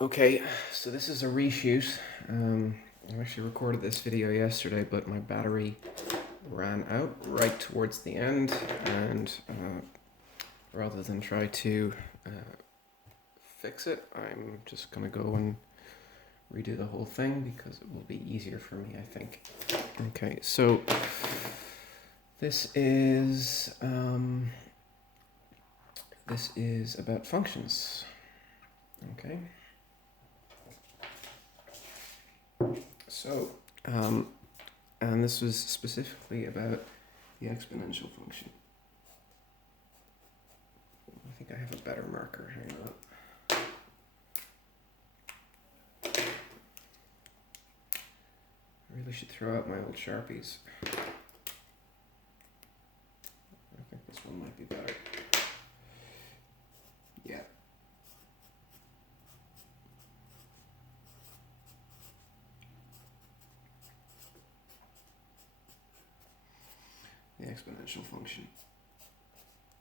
Okay, so this is a reshoot. I actually recorded this video yesterday, but my battery ran out right towards the end, and rather than try to fix it, I'm just gonna go and redo the whole thing because it will be easier for me, I think. Okay, so this is about functions. Okay. So, and this was specifically about the exponential function. I think I have a better marker. Hang on. I really should throw out my old Sharpies. I think this one might be better. Yeah. The exponential function.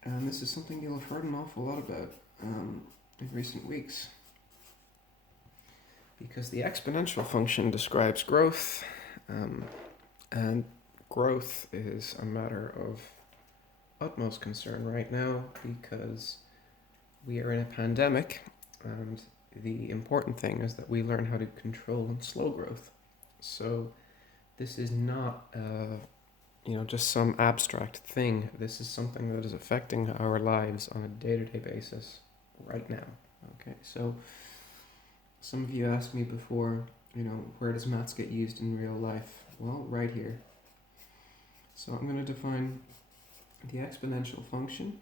And this is something you'll have heard an awful lot about in recent weeks. Because the exponential function describes growth, and growth is a matter of utmost concern right now because we are in a pandemic, and the important thing is that we learn how to control and slow growth. So this is not just some abstract thing. This is something that is affecting our lives on a day-to-day basis right now. Okay, so some of you asked me before, where does maths get used in real life? Well, right here. So I'm going to define the exponential function,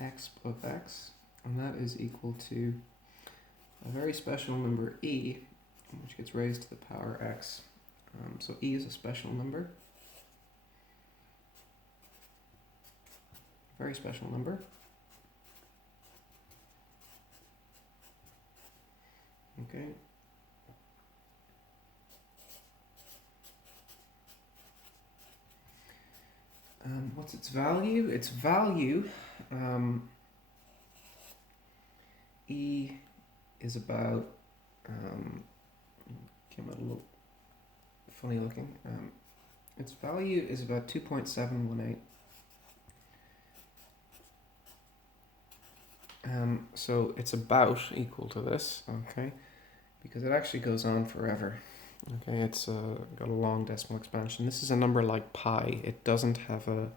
exp of x, and that is equal to a very special number e, which gets raised to the power x. So e is a special number. Very special number. Okay. What's its value? Its value, e is about, came out a little funny looking. Its value is about 2.718. So it's about equal to this, okay, because it actually goes on forever. Okay, it's got a long decimal expansion. This is a number like pi. It doesn't have a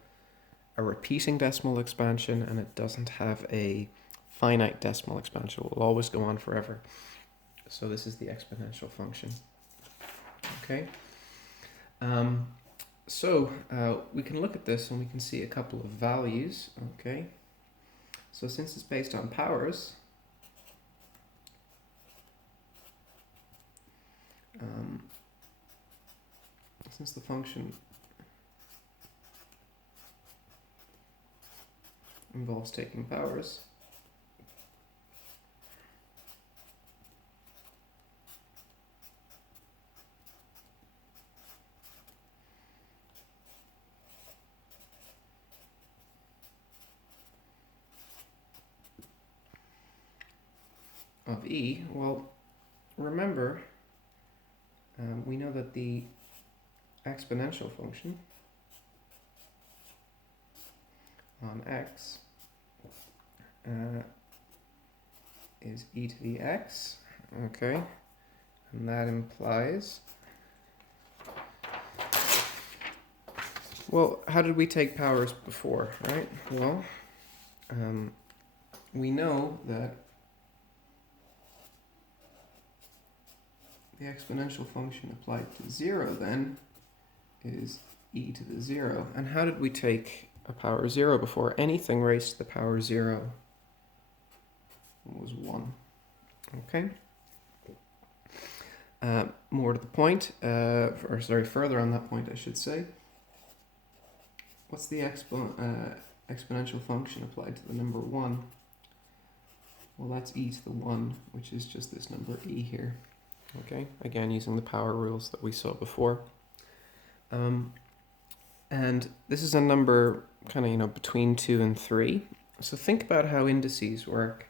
repeating decimal expansion, and it doesn't have a finite decimal expansion. It will always go on forever. So this is the exponential function. Okay. So we can look at this and we can see a couple of values. Okay. So since it's based on powers, since the function involves taking powers, of e, well, remember, we know that the exponential function on x is e to the x, okay, and that implies, well, how did we take powers before, right? Well, we know that the exponential function applied to 0 then is e to the 0. And how did we take a power 0 before? Anything raised to the power 0 was 1. Okay? More to the point, further on that point I should say, what's the exponential function applied to the number 1? Well, that's e to the 1, which is just this number e here. Okay, again using the power rules that we saw before. And this is a number kind of, between 2 and 3. So think about how indices work.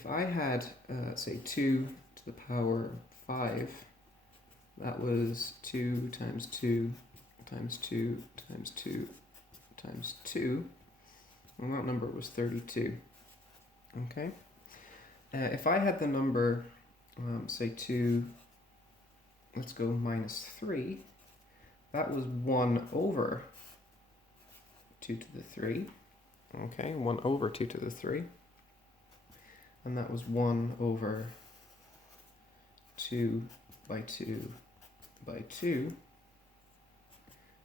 if I had, say, 2 to the power 5, that was 2 times 2 times 2 times 2 times 2, and that number was 32. Okay? If I had the number, say 2, let's go minus 3, that was 1 over 2 to the 3. Okay, 1 over 2 to the 3. And that was 1 over 2 by 2 by 2,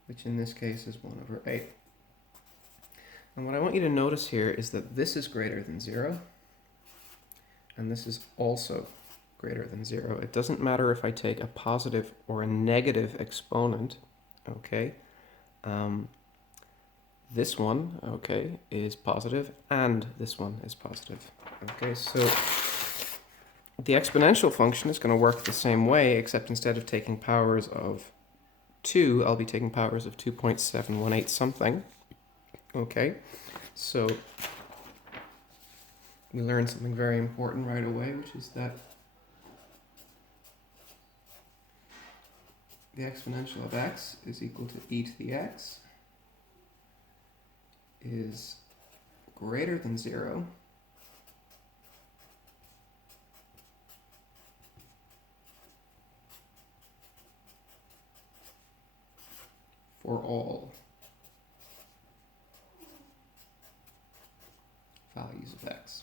which in this case is 1 over 8. And what I want you to notice here is that this is greater than 0, and this is also greater than 0. It doesn't matter if I take a positive or a negative exponent, okay? This one, okay, is positive, and this one is positive. Okay, so the exponential function is going to work the same way, except instead of taking powers of 2, I'll be taking powers of 2.718 something. Okay, so we learned something very important right away, which is that the exponential of x is equal to e to the x is greater than 0 for all values of x.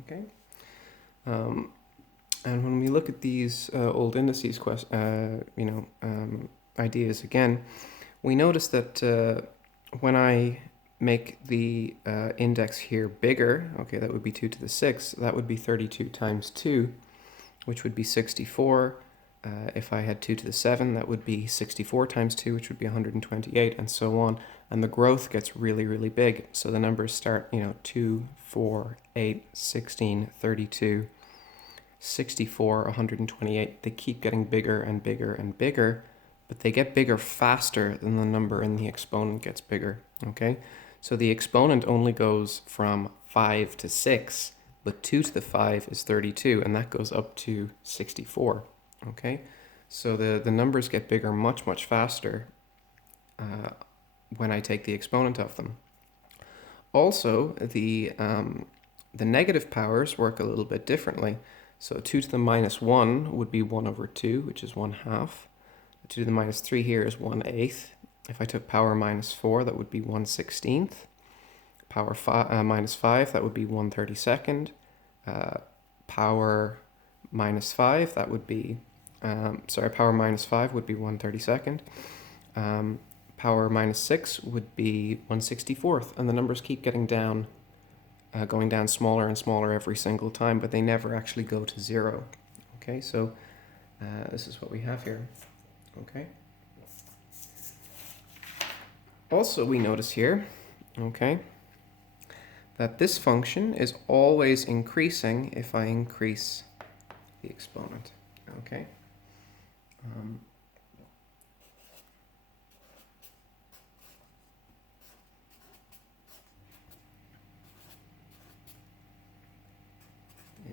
Okay, and when we look at these old indices ideas again, we notice that when I make the index here bigger, okay, that would be 2 to the 6, that would be 32 times 2, which would be 64. If I had 2 to the 7, that would be 64 times 2, which would be 128, and so on. And the growth gets really, really big. So the numbers start, 2, 4, 8, 16, 32, 64, 128. They keep getting bigger and bigger and bigger, but they get bigger faster than the number in the exponent gets bigger, okay? So the exponent only goes from 5 to 6, but 2 to the 5 is 32, and that goes up to 64. Okay, so the numbers get bigger much, much faster when I take the exponent of them. Also, the negative powers work a little bit differently. So 2 to the minus 1 would be 1 over 2, which is 1/2. 2 to the minus 3 here is 1/8. If I took power minus 4, that would be 1/16. Power minus 5, that would be 1/32. Power minus 5, that would be power minus 5 would be 1/32. Power minus 6 would be 1/64th, and the numbers keep getting down, going down smaller and smaller every single time, but they never actually go to 0. Okay, so this is what we have here. Okay. Also, we notice here, okay, that this function is always increasing if I increase the exponent. Okay.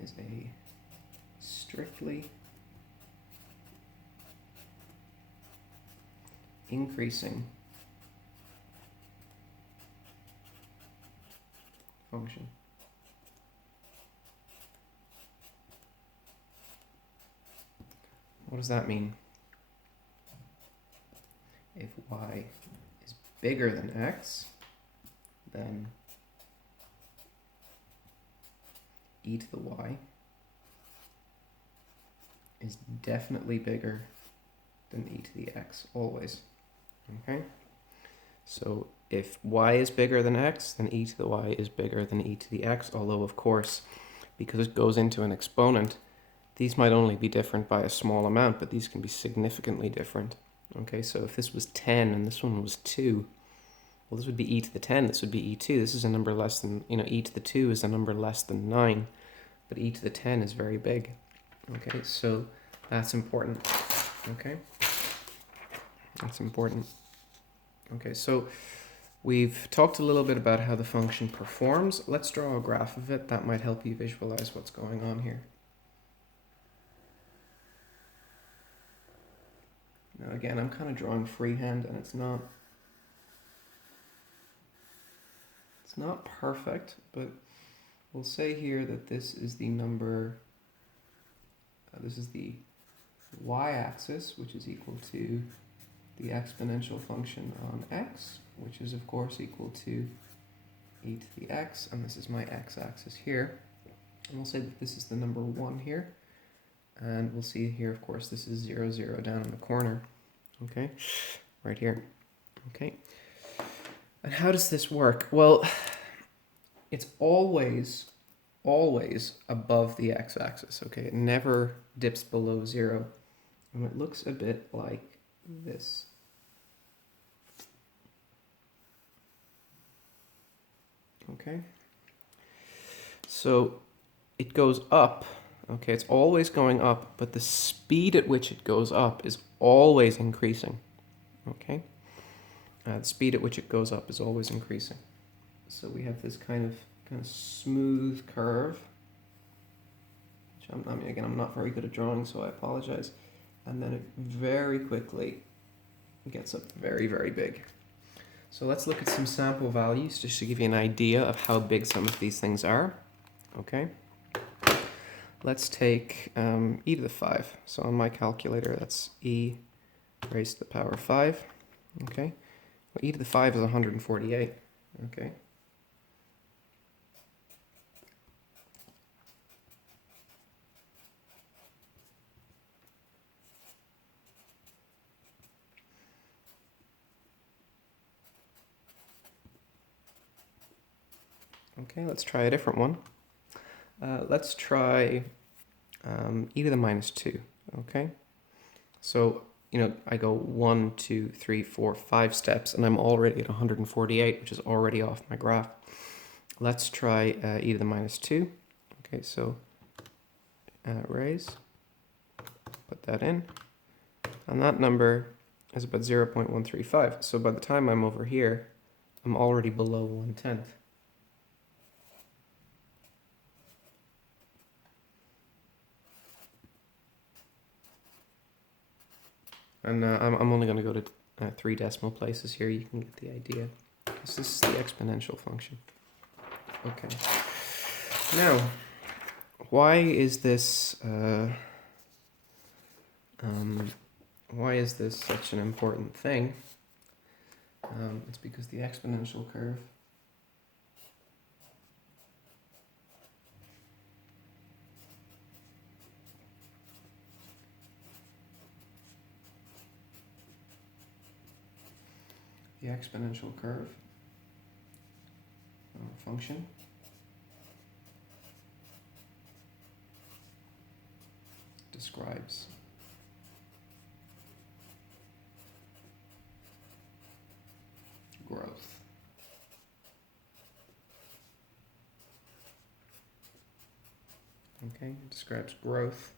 Is a strictly increasing function. What does that mean? If y is bigger than x, then e to the y is definitely bigger than e to the x, always. Okay? So if y is bigger than x, then e to the y is bigger than e to the x, although of course, because it goes into an exponent, these might only be different by a small amount, but these can be significantly different. Okay, so if this was 10 and this one was 2, well, this would be e to the 10, this would be e2. This is a number less than, e to the 2 is a number less than 9, but e to the 10 is very big. Okay, so that's important. Okay, that's important. Okay, so We've talked a little bit about how the function performs. Let's draw a graph of it. That might help you visualize what's going on here. Now again, I'm kind of drawing freehand and it's not perfect, but we'll say here that this is the number, this is the y-axis, which is equal to the exponential function on x, which is of course equal to e to the x, and this is my x-axis here. And we'll say that this is the number 1 here, and we'll see here, of course, this is 0, 0 down in the corner, okay, right here, okay. And how does this work? Well, it's always above the x-axis, okay? It never dips below 0, and it looks a bit like this. Okay, so it goes up, okay, it's always going up, but the speed at which it goes up is always increasing, okay? The speed at which it goes up is always increasing. So we have this kind of smooth curve, which I'm not very good at drawing, so I apologize. And then it very quickly gets up very, very big. So let's look at some sample values just to give you an idea of how big some of these things are. Okay. Let's take e to the 5. So on my calculator, that's e raised to the power 5. Okay. Well, e to the 5 is 148. Okay. Okay, let's try a different one. Let's try e to the minus 2, okay? So, I go 1, 2, 3, 4, 5 steps, and I'm already at 148, which is already off my graph. Let's try e to the minus 2. Okay, so raise, put that in, and that number is about 0.135. So by the time I'm over here, I'm already below 1/10. And I'm only going to go to 3 decimal places here. You can get the idea. This is the exponential function. Okay. Now, why is this such an important thing? It's because the exponential curve function describes growth. Okay, it describes growth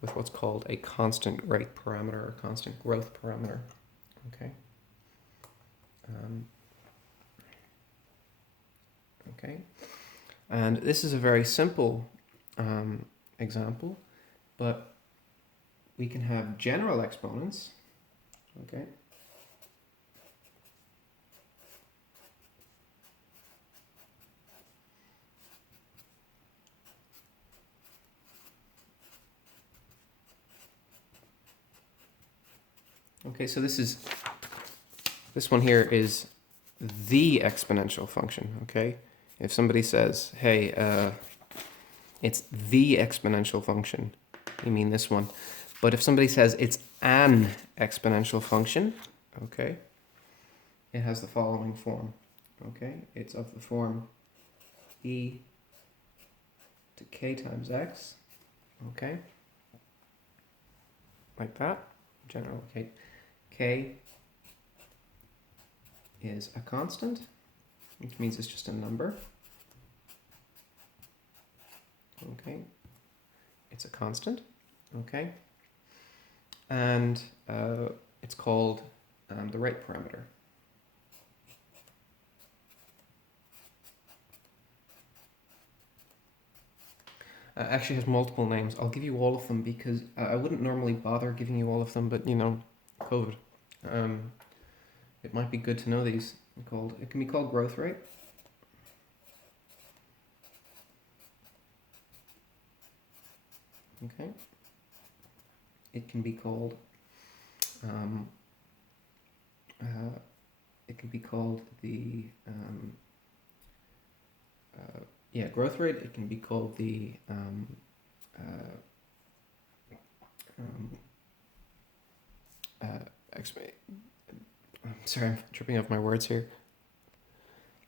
with what's called a constant rate parameter or constant growth parameter. Okay. Okay, and this is a very simple example, but we can have general exponents. Okay. Okay, so this one here is the exponential function, okay? If somebody says, hey, it's the exponential function, you mean this one. But if somebody says it's an exponential function, okay, it has the following form, okay? It's of the form e to k times x, okay? Like that, general k. K is a constant, which means it's just a number. Okay, it's a constant. Okay, and it's called the rate parameter. actually has multiple names. I'll give you all of them because I wouldn't normally bother giving you all of them, but you know, COVID. Um, it might be good to know these. It can be called growth rate. Okay. It can be called um, uh, it can be called the growth rate. It can be called the um, I'm sorry, I'm tripping up my words here.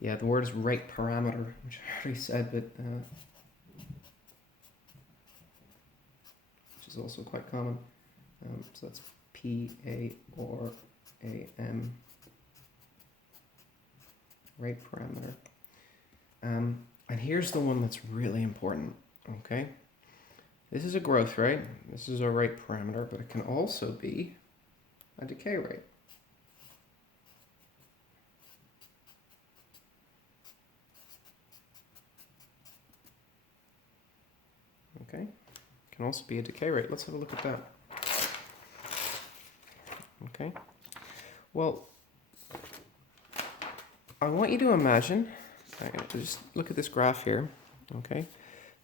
Yeah, the word is rate parameter, which I already said, but which is also quite common. So that's PARAM, rate parameter. And here's the one that's really important, okay? This is a growth rate, this is a rate parameter, but it can also be a decay rate. Okay, it can also be a decay rate. Let's have a look at that. Okay, well, I want you to imagine, just look at this graph here, okay?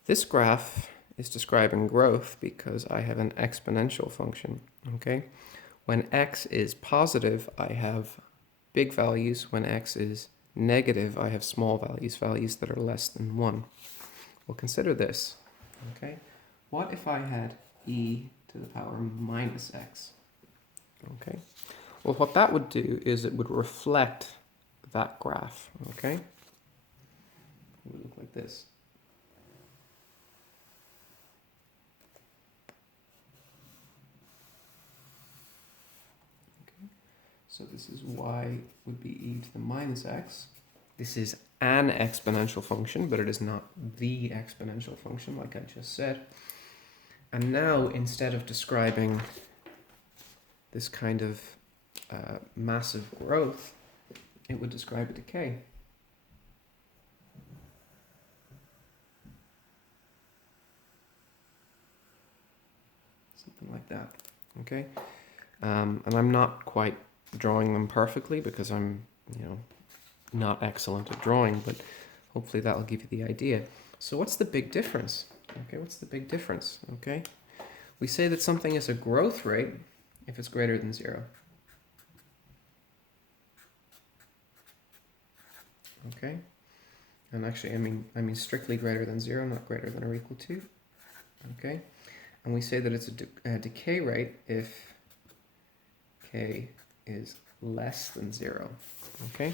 This graph is describing growth because I have an exponential function, okay? When x is positive, I have big values. When x is negative, I have small values, values that are less than 1. Well, consider this, okay? What if I had e to the power minus x, okay? Well, what that would do is it would reflect that graph, okay? It would look like this. Okay. So this is y would be e to the minus x. This is an exponential function, but it is not the exponential function, like I just said. And now, instead of describing this kind of massive growth, it would describe a decay. Something like that, okay? And I'm not quite drawing them perfectly because I'm, not excellent at drawing, but hopefully that'll give you the idea. So what's the big difference? Okay, what's the big difference? Okay, we say that something is a growth rate if it's greater than 0. Okay, and actually I mean strictly greater than 0, not greater than or equal to. Okay, and we say that it's a decay rate if k is less than 0. Okay,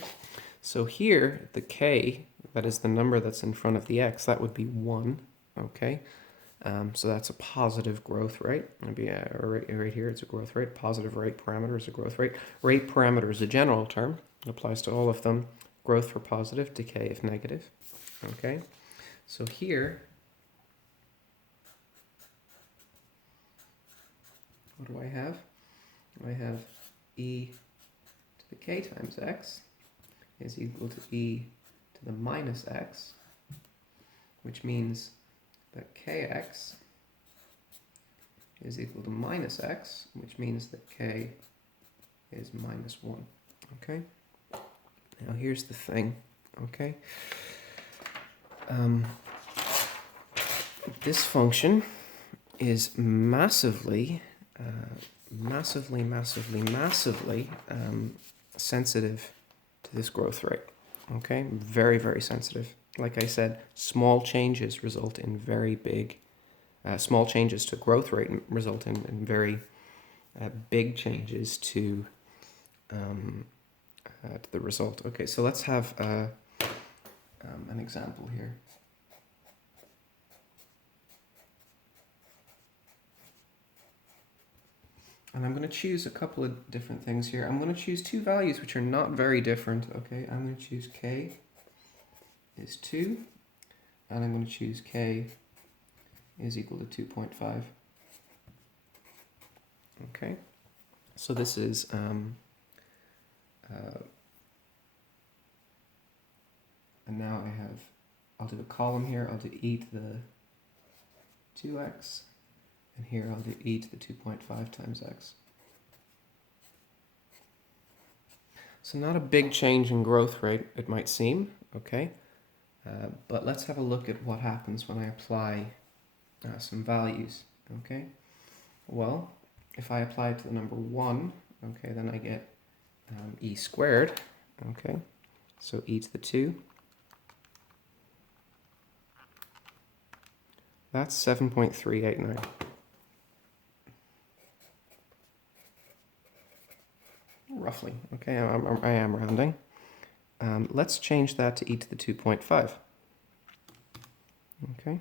so here the k, that is the number that's in front of the x, that would be 1. Okay, so that's a positive growth rate. It'd be right here, it's a growth rate. Positive rate parameter is a growth rate. Rate parameter is a general term. It applies to all of them. Growth for positive, decay if negative. Okay, so here, what do I have? I have e to the k times x is equal to e to the minus x, which means that kx is equal to minus x, which means that k is minus 1. Okay? Now here's the thing, okay? This function is massively sensitive to this growth rate, okay? Very, very sensitive. Like I said, small changes result in very big, small changes to growth rate result in very big changes to the result. Okay, so let's have an example here. And I'm going to choose a couple of different things here. I'm going to choose two values which are not very different. Okay, I'm going to choose k is 2, and I'm going to choose k is equal to 2.5. Okay, so this is and now I'll do a column here. I'll do e to the 2x, and here I'll do e to the 2.5 times x. So not a big change in growth rate, it might seem, okay? But let's have a look at what happens when I apply some values, okay? Well, if I apply it to the number 1, okay, then I get e squared, okay? So e to the 2. That's 7.389. Roughly, okay, I am rounding. Let's change that to e to the 2.5. Okay,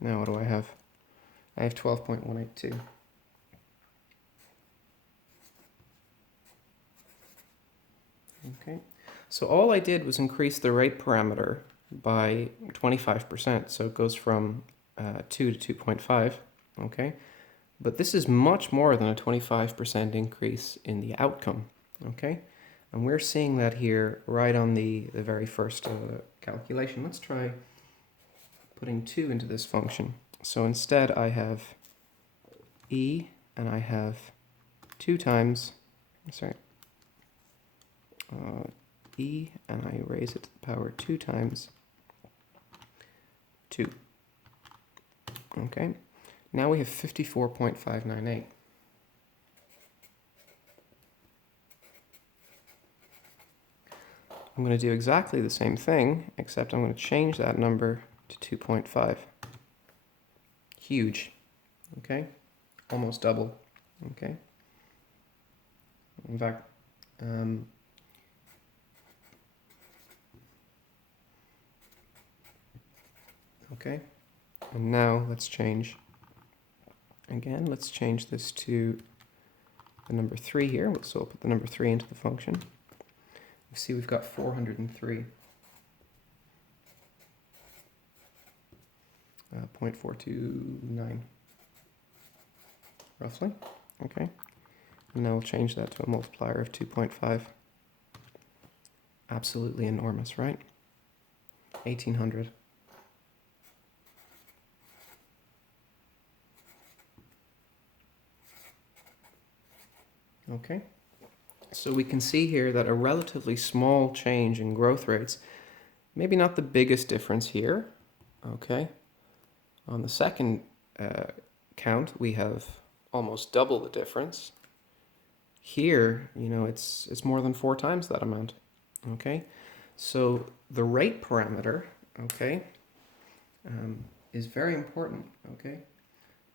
now what do I have? I have 12.182. Okay, so all I did was increase the rate parameter by 25%, so it goes from 2 to 2.5, okay? But this is much more than a 25% increase in the outcome, okay? And we're seeing that here right on the very first calculation. Let's try putting 2 into this function. So instead I have e, and I have 2 times, e, and I raise it to the power 2 times 2. Okay, now we have 54.598. I'm going to do exactly the same thing, except I'm going to change that number to 2.5. Huge, okay? Almost double, okay? In fact, okay, and now let's change, again, let's change this to the number 3 here. So we'll put the number 3 into the function. You see we've got 403. 0.429, roughly, okay? And now we'll change that to a multiplier of 2.5. Absolutely enormous, right? 1800. Okay, so we can see here that a relatively small change in growth rates, maybe not the biggest difference here, okay? On the second count, we have almost double the difference. Here, you know, it's more than 4 times that amount, okay? So the rate parameter, okay, is very important, okay?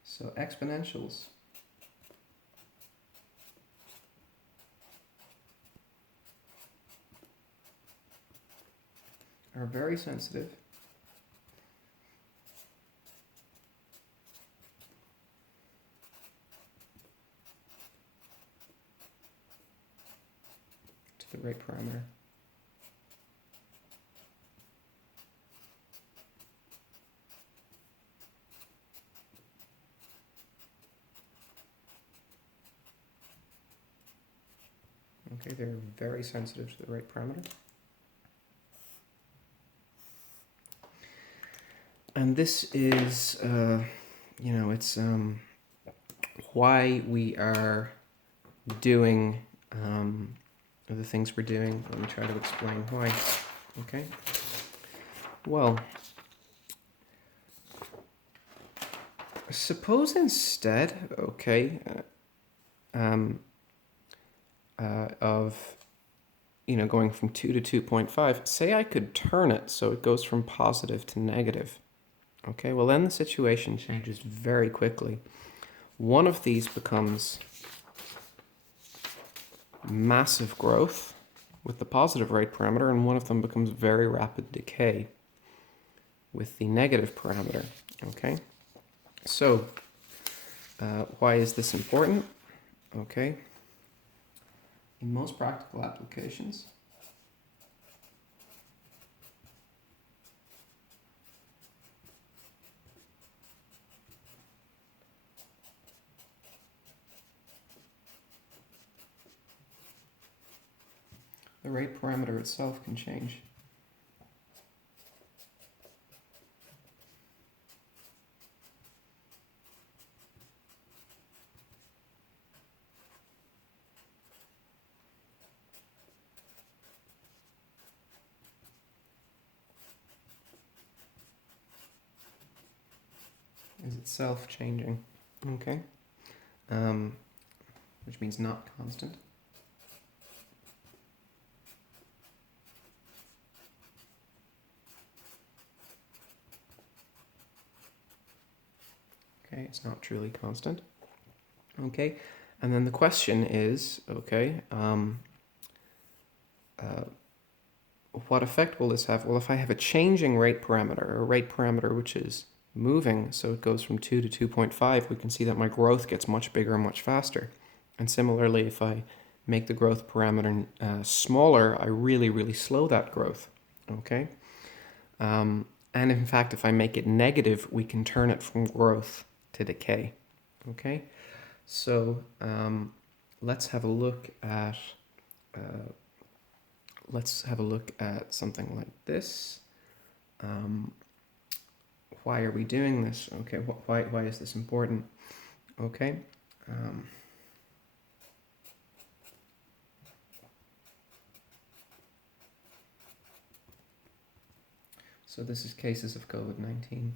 So exponentials are very sensitive to the rate parameter. Okay, they're very sensitive to the rate parameter. And this is, you know, it's why we are doing the things we're doing. Let me try to explain why. Okay. Well, suppose instead, okay, of, you know, going from 2 to 2.5, say I could turn it so it goes from positive to negative. Okay, well then the situation changes very quickly. One of these becomes massive growth with the positive rate parameter, and one of them becomes very rapid decay with the negative parameter. Okay, so why is this important? Okay, in most practical applications, the rate parameter itself can change. itself changing, okay? Which means not constant. Okay, it's not truly constant. Okay, and then the question is, okay, what effect will this have? Well, if I have a changing rate parameter, or a rate parameter which is moving, so it goes from 2 to 2.5, we can see that my growth gets much bigger and much faster. And similarly, if I make the growth parameter smaller, I really, really slow that growth, okay? And in fact, if I make it negative, we can turn it from growth to decay, okay? So let's have a look at something like this. Why are we doing this? Okay, why is this important? Okay. So this is cases of COVID-19.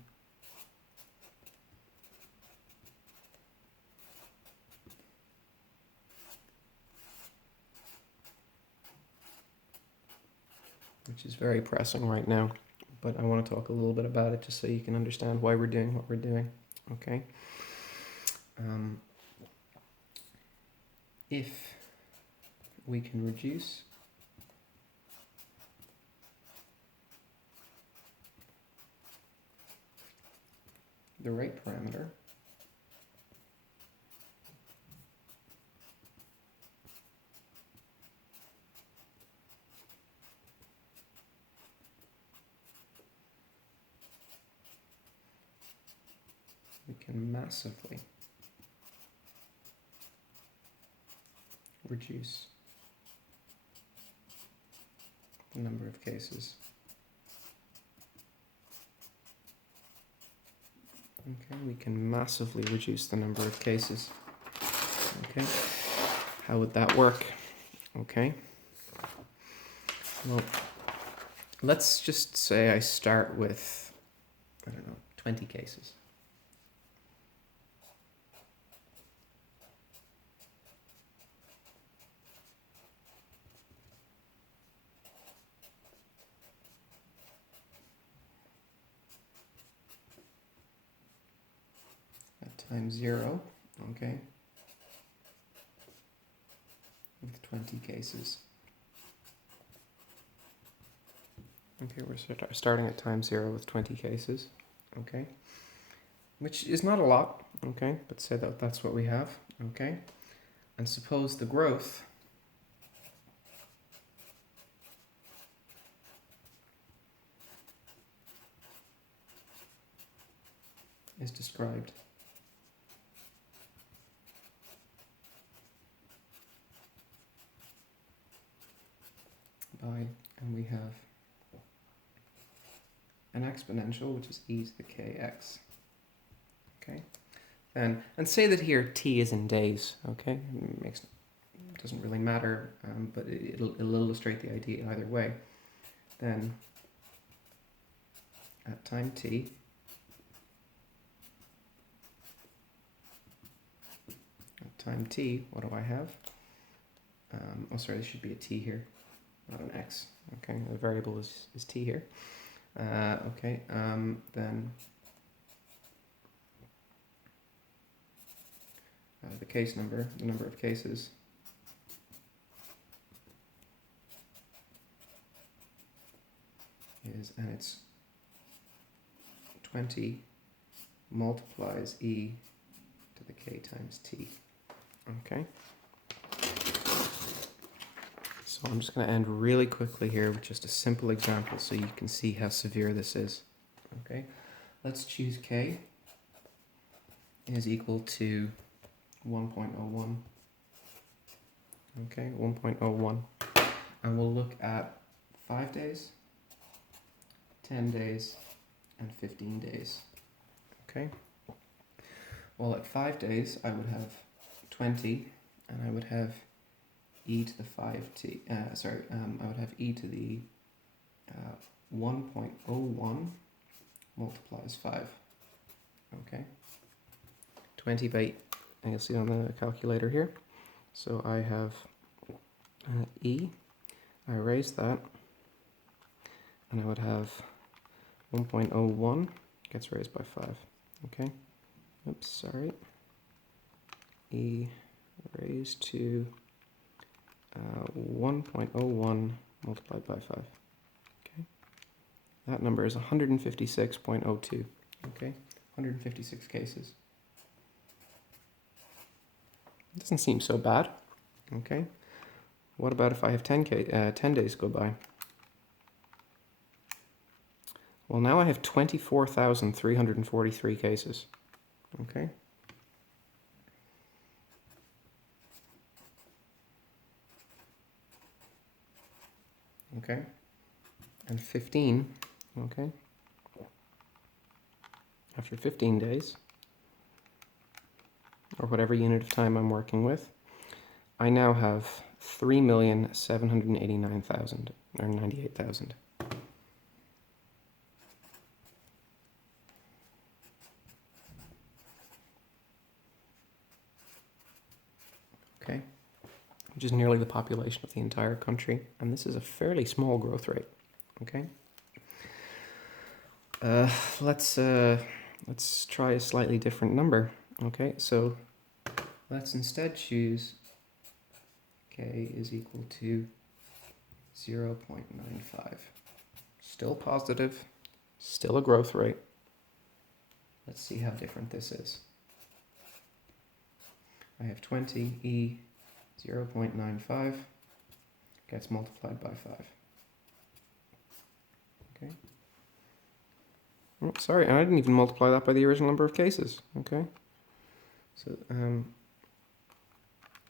Which is very pressing right now, but I want to talk a little bit about it just so you can understand why we're doing what we're doing, okay? If we can reduce the rate parameter we can massively reduce the number of cases. Okay, we can massively reduce the number of cases. Okay, how would that work? Okay, well, let's just say I start with, I don't know, 20 cases. Times 0, okay, with 20 cases. Okay, we're starting at times 0 with 20 cases, okay, which is not a lot, okay, but say that that's what we have, okay, and suppose the growth is described by, and we have an exponential, which is e to the kx, okay, and say that here t is in days, okay, doesn't really matter, but it'll illustrate the idea either way. Then at time t, what do I have? Oh, sorry, there should be a t here, not an x. Okay, the variable is t here. Okay, then the case number, the number of cases, is, and it's 20 multiplies e to the k times t. Okay. So I'm just going to end really quickly here with just a simple example so you can see how severe this is. Okay. Let's choose k is equal to 1.01. Okay, 1.01. And we'll look at 5 days, 10 days, and 15 days. Okay. Well, at 5 days, I would have 20, and I would have e to the 5t, I would have e to the 1.01 multiplies 5, okay? 20 by, and you'll see it on the calculator here. So I have E, I raise that, and I would have 1.01 gets raised by 5, okay? Oops, sorry. E raised to 1.01 multiplied by 5, okay? That number is 156.02, okay? 156 cases. Doesn't seem so bad, okay? What about if I have 10 days go by? Well, now I have 24,343 cases, okay? Okay, and 15, okay? After 15 days, or whatever unit of time I'm working with, I now have 3,789,000, or 98,000. Okay, which is nearly the population of the entire country, and this is a fairly small growth rate, okay? Let's try a slightly different number, okay? So let's instead choose k is equal to 0.95. Still positive, still a growth rate. Let's see how different this is. I have 20, E 0.95 gets multiplied by 5. Okay. Oh, sorry, and I didn't even multiply that by the original number of cases. Okay. So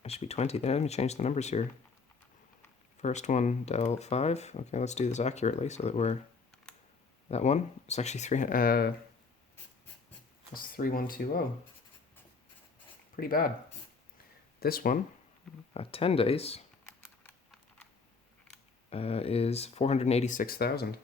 it should be 20 there. Let me change the numbers here. First one, del 5. Okay, let's do this accurately so that we're... That one, it's actually that's 3120. Pretty bad. This one, at 10 days, is 486,000.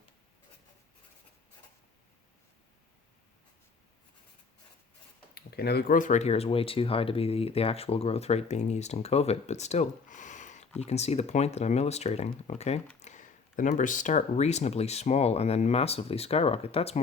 Okay, now the growth rate here is way too high to be the actual growth rate being used in COVID, but still, you can see the point that I'm illustrating, okay? The numbers start reasonably small and then massively skyrocket. That's more